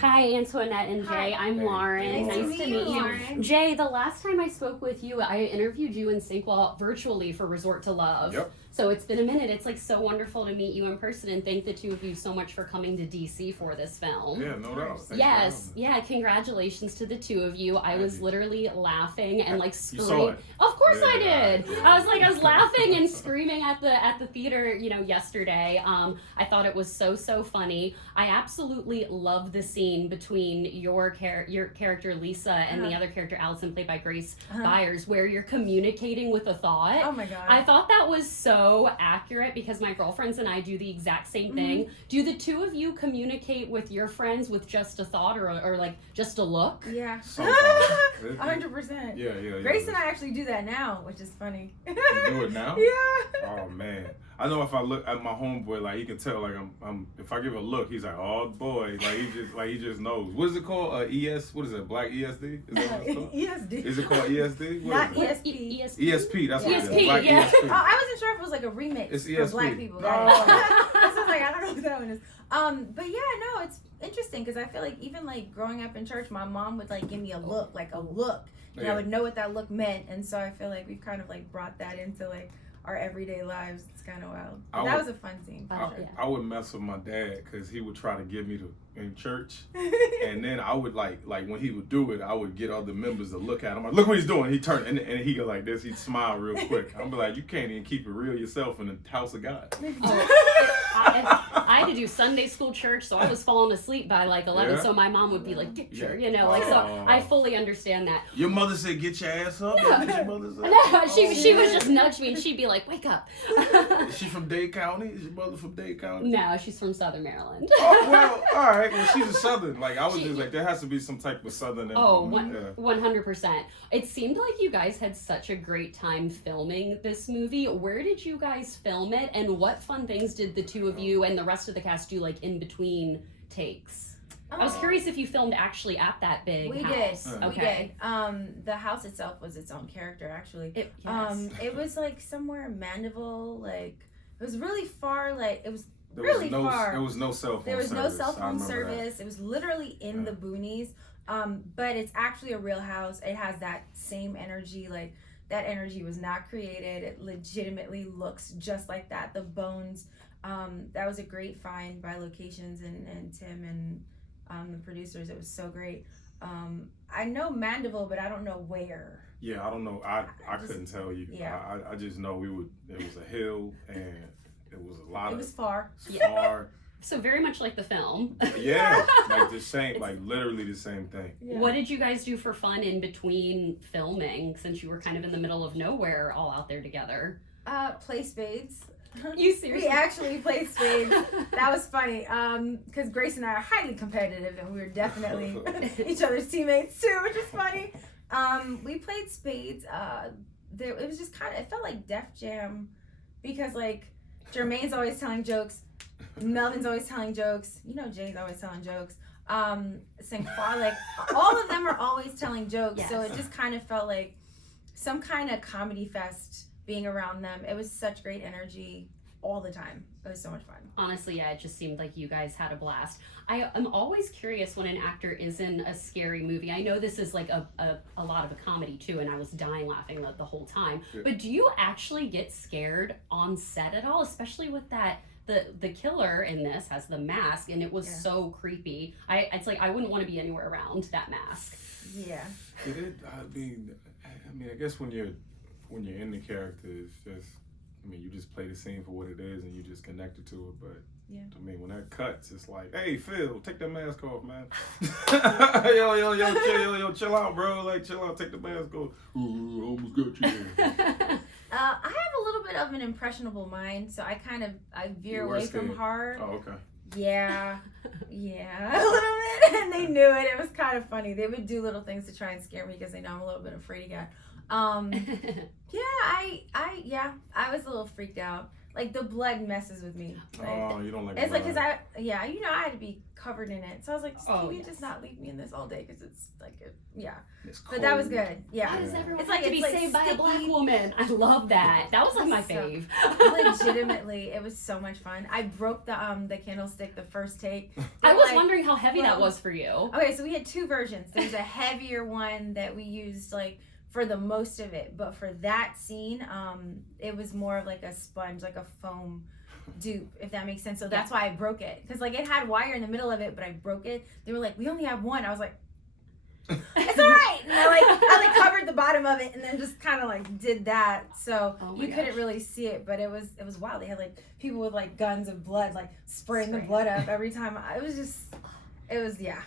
Hi, Antoinette and Jay. Hi. I'm Lauren. Nice to Nice to meet meet you, you. Lauren. Jay, the last time I spoke with you, I interviewed you in Sinqua virtually for Resort to Love. Yep. So it's been a minute. It's like so wonderful to meet you in person, and thank the two of you so much for coming to DC for this film. Yeah, no doubt. Thanks Yes, yeah, congratulations to the two of you. I was literally laughing and like You saw screaming. it. Of course Yeah, I did. yeah. I was laughing and screaming at the theater, yesterday. I thought it was so funny. I absolutely love the scene between your character Lisa and the other character Allison, played by Grace Byers, where you're communicating with a thought. Oh my god. I thought that was so accurate because my girlfriends and I do the exact same thing. Do the two of you communicate with your friends with just a thought or like just a look? Yeah. Sometimes. 100%. Yeah. Grace and I actually do that now, which is funny. You do it now? Yeah. Oh man. I know if I look at my homeboy, like he can tell, like I'm if I give a look, he's like, oh boy, like he just knows. What is it called? ES? What is it? Black ESD? Is that what it's called? ESD. Is it called ESD? What Not is it? ESP. ESP. That's what it ESP, is. Black yeah. Oh, ESP. I wasn't sure if it was like a remix It's for ESP. black people. Oh. I was like, I don't know what that one is. But yeah, no, it's interesting because I feel like even like growing up in church, my mom would like give me a look, and I would know what that look meant, and so I feel like we've kind of like brought that into like our everyday lives. It's kind of wild. But that was a fun scene. I would mess with my dad because he would try to get me to in church, and then I would like when he would do it, I would get other members to look at him. Like, look what he's doing. He turned and he go like this. He'd smile real quick. I'd be like, you can't even keep it real yourself in the house of God. I had to do Sunday school church, so I was falling asleep by like 11. Yeah. So my mom would be like, "Get your," Oh. So I fully understand that. Your mother said, "Get your ass up." That's what your mother said? No, she Oh. would just nudge me and she'd be like, "Wake up." Is she from Dade County? Is your mother from Dade County? No, she's from Southern Maryland. Oh well, all right. Well, she's a Southern. Like I was just like, there has to be some type of Southern. Oh, yeah. 100%. It seemed like you guys had such a great time filming this movie. Where did you guys film it, and what fun things did the two of you and the rest of the cast do like in between takes? I was curious if you filmed actually at that big house. Did. Okay. We did. The house itself was its own character, actually. Yes. It was like somewhere in Mandeville. Like it was really far. Like it was There really was no, far. There was no cell phone. There was no service. cell I phone remember service. It was literally in the boonies. But it's actually a real house. It has that same energy. Like that energy was not created. It legitimately looks just like that. The bones. That was a great find by Locations and Tim and the producers. It was so great. I know Mandeville, but I don't know where. Yeah, I don't know. I couldn't tell you. Yeah. I just know it was a hill and it was a lot It of was far. far. So very much like the film. Yeah, like the same, like literally the same thing. Yeah. What did you guys do for fun in between filming, since you were kind of in the middle of nowhere all out there together? Play spades. You seriously? We actually played spades. That was funny. Because Grace and I are highly competitive, and we were definitely each other's teammates too, which is funny. We played spades. It was just kind of, it felt like Def Jam, because like Jermaine's always telling jokes, Melvin's always telling jokes. Jay's always telling jokes. Sinqua, like all of them are always telling jokes. Yes. So it just kind of felt like some kind of comedy fest being around them. It was such great energy all the time. It was so much fun. Honestly, yeah, it just seemed like you guys had a blast. I'm always curious when an actor is in a scary movie. I know this is like a lot of a comedy too, and I was dying laughing the whole time. Yeah. But do you actually get scared on set at all? Especially with that, the killer in this has the mask, and it was so creepy. It's like I wouldn't want to be anywhere around that mask. Yeah. I mean, I guess when you're in the character, it's just, you just play the scene for what it is and you just connected to it. But Yeah. when that cuts, it's like, hey, Phil, take that mask off, man. yo, chill out, bro. Like, chill out, take the mask off. Ooh, almost got you there. I have a little bit of an impressionable mind, so I veer away from horror. Oh, okay. Yeah, a little bit, and they knew it. It was kind of funny. They would do little things to try and scare me because they know I'm a little bit afraid of God. I was a little freaked out. like the blood messes with me. Like, Oh, you don't like it's like, blood. cause I had to be covered in it. So I was like, can you yes. just not leave me in this all day? Cause it's like, It's But that was cold. good. Yeah. Why does everyone It's have like- to be it's like saved by a black sticky. woman? I love that. That was like my So- fave. Legitimately, it was so much fun. I broke the candlestick the first take. I was Like, wondering how heavy that well, was for you. Okay, so we had two versions. There's a heavier one that we used like for the most of it, but for that scene, it was more of like a sponge, like a foam dupe, if that makes sense. So that's why I broke it, because like it had wire in the middle of it, but I broke it. They were like, we only have one. I was like, it's all right. And I covered the bottom of it and then just kind of like did that, so Oh my you couldn't gosh. really see it, but it was wild. They had like people with like guns of blood, like spraying the Spraying. blood up every time. It was Yeah.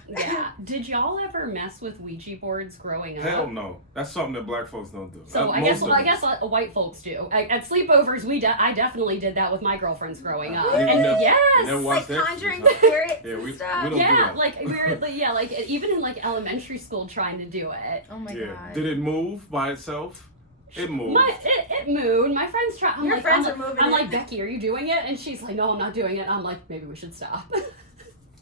Did y'all ever mess with Ouija boards growing up? Hell no. That's something that black folks don't do. So I Most guess of us. white folks do. At sleepovers, I definitely did that with my girlfriends growing up. You And never- yes, you never like watched that conjuring shit, huh? spirits Yeah, we and stuff. don't do yeah, that. like we were, like even in like elementary school trying to do it. Oh my Yeah. god. Did it move by itself? It moved. It moved. My friends tried. Your friends are moving I'm it. like, Becky, are you doing it? And she's like, no, I'm not doing it. And I'm like, maybe we should stop.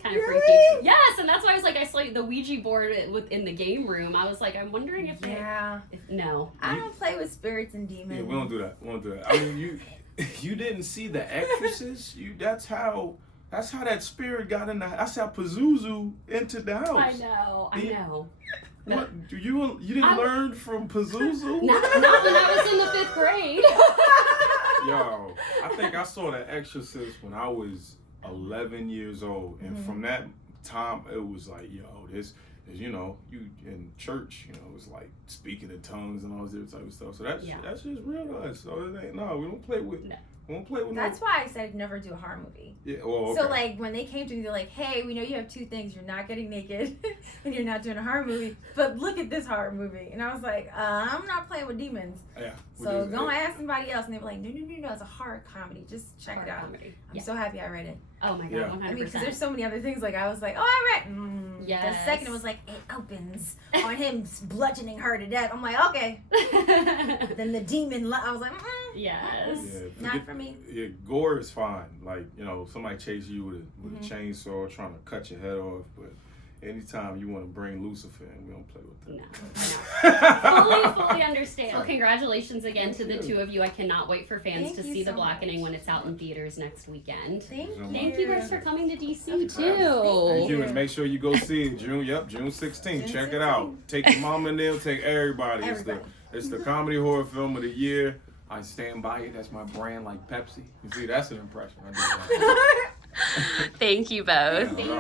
Kind of Really? freaky. Yes, and that's why I was like, I saw the Ouija board within the game room. I was like, I'm wondering if no. I don't play with spirits and demons. Yeah, we don't do that. I mean, you didn't see The Exorcist. That's how that spirit got in the. That's how Pazuzu entered the house. I know. What you didn't learn from Pazuzu? Not when I was in the 5th grade. Yo, I think I saw The Exorcist when I was 11 years old, and from that time it was like, yo, this is, you in church, it was like speaking in tongues and all this different type of stuff. So that's just real to us. So it ain't, we don't play with. No. We don't play with. That's why I said never do a horror movie. Yeah. Well, okay. So like when they came to me, they're like, "Hey, we know you have two things: you're not getting naked, and you're not doing a horror movie. But look at this horror movie." And I was like, "I'm not playing with demons. Yeah. So go and ask somebody else." And they were like, "No, it's a horror comedy. Just check it out." Comedy. I'm so happy I read it. Oh my god, Yeah. 100%. I mean, because there's so many other things. Like I was like, "Oh, I read." Yes. The second it was like it opens on him bludgeoning her to death. I'm like, okay. Then the demon. I was like, Yes. Yeah, not for me. Yeah, gore is fine. Like, somebody chase you with a chainsaw trying to cut your head off, but anytime you want to bring Lucifer in, we don't play with that. Fully understand. Well, congratulations again to the two of you. I cannot wait for fans Thank to you see The so Blackening much. when it's out in theaters next weekend. Thank you. Thank you guys for coming to DC Of too. course. Thank you, and make sure you go see it June 16th. June Check it out. 16th. Take your mom in there, take everybody. Everybody. It's the comedy horror film of the year. I stand by it. That's my brand, like Pepsi. You see, that's an impression. I did that. Thank you both. Yeah,